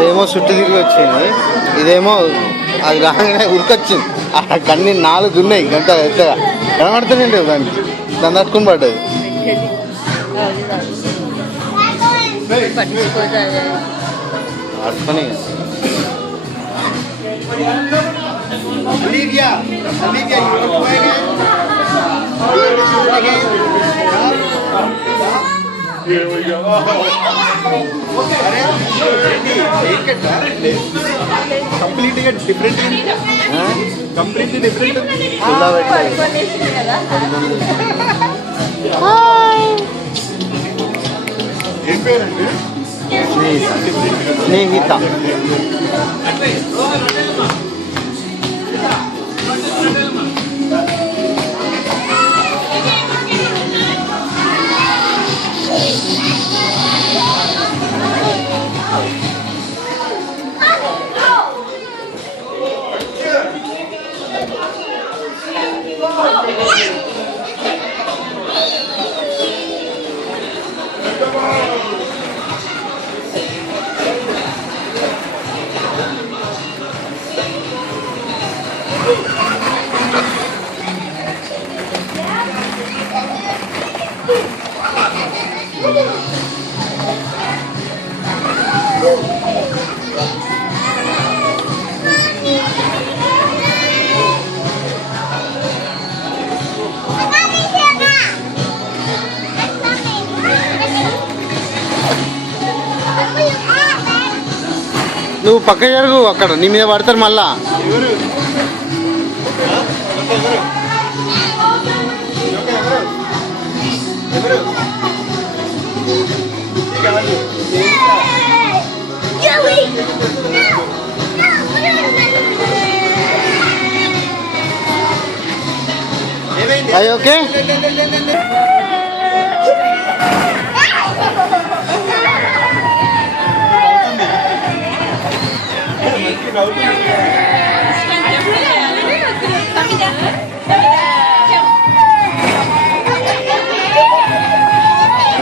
అదేమో చుట్టూ తిరిగి వచ్చింది, ఇదేమో అది రాగానే ఉరికొచ్చింది. ఆ కన్నీ 4 ఉన్నాయి గంట ఎత్తగా కనబడుతుందండి. దాన్ని తట్టుకుని పడ్డది. పట్టుకొని Here we go. Completely different. Completely different. Snehitha. నువ్వు పక్క జరుగు, అక్కడ నీ మీద పడతారు మళ్ళా. అయ్యి ఓకే.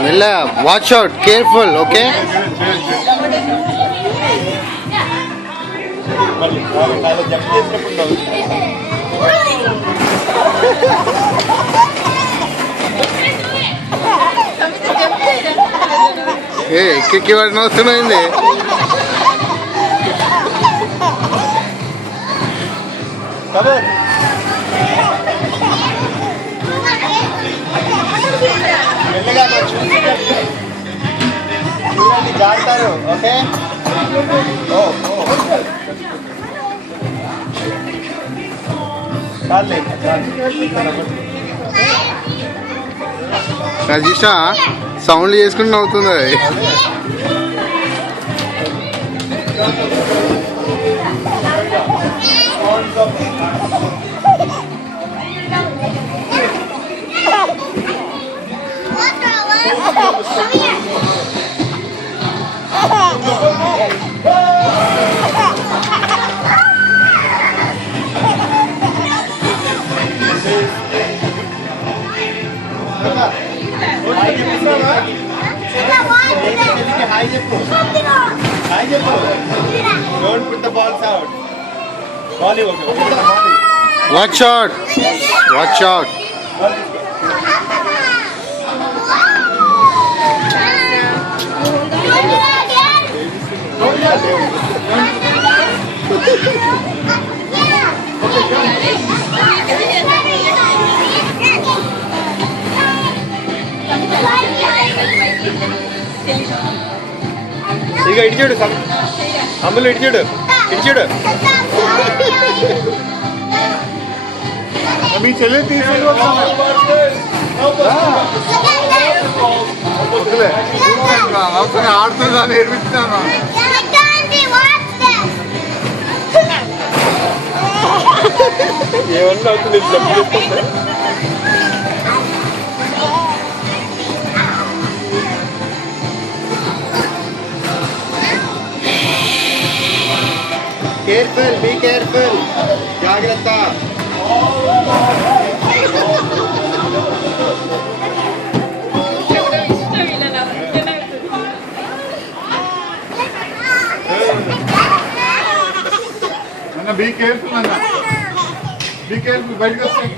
మెల్ల, వాచ్ అవుట్, కేర్ఫుల్. ఓకే. ఎక్కి వాడిని వస్తున్నాయింది. జాగ్రత్త. ఓకే. రజిష సౌండ్లు చేసుకుని నవ్వుతుంది అది. Don't put the balls out. Volley, okay. Watch out. Watch out. ఇక ఇటు చూడు, అమ్ములు ఇటు చూడు, ఇటు చూడు. మీ చెల్లి తీసుకెళ్ళి ఆడుతుందా నేర్పిస్తున్నాను. ఏమన్నా అవుతుంది చెప్పు. కేర్ఫుల్, బీ కేర్ఫుల్, జాగ్రత్త. బీ కేర్ఫుల్ అన్న, బీ కేర్ఫుల్, బయటకు వస్తాయి.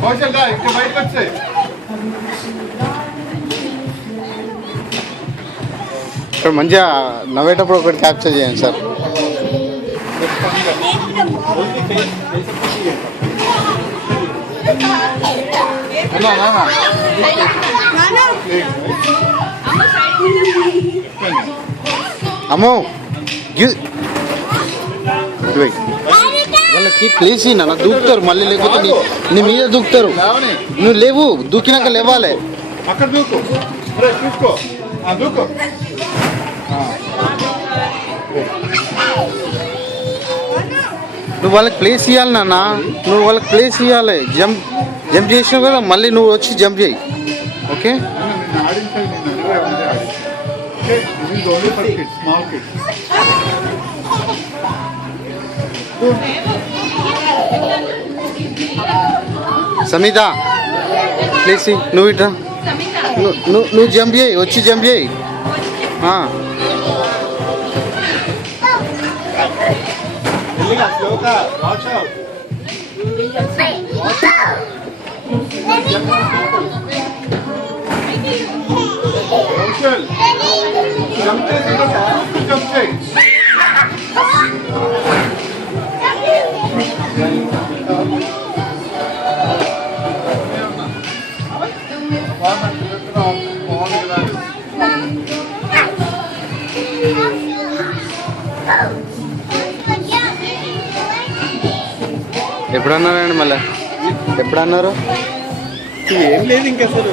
కౌశల్ దా, ఇంకా బయటకు వచ్చాయి. ఇక్కడ మంచిగా నవ్వేటప్పుడు ఒకటి క్యాప్చర్ చేయండి సార్. అమ్మో వాళ్ళకి ప్లేస్ నాన్న దూకుతారు మళ్ళీ, లేకపోతే నీ మీద దూకుతారు. నువ్వు లేవు, దూకినాక లేవాలి. అక్కడ దూకు, చూసుకో, దూకు. నువ్వు వాళ్ళకి ప్లేస్ ఇవ్వాలి నాన్న, నువ్వు వాళ్ళకి ప్లేస్ ఇవ్వాలి. జంప్ జంప్ చేసినావు కదా, మళ్ళీ నువ్వు వచ్చి జంప్ చేయి. Okay, small kids. Samitha place నువ్వు ఇట్రా, నువ్వు జంప్ చేయి, వచ్చి జంప్ చేయి. ఎప్పుడు అన్నారండి మళ్ళీ, ఎప్పుడు అన్నారు? ఏం లేదు ఇంకా అసలు.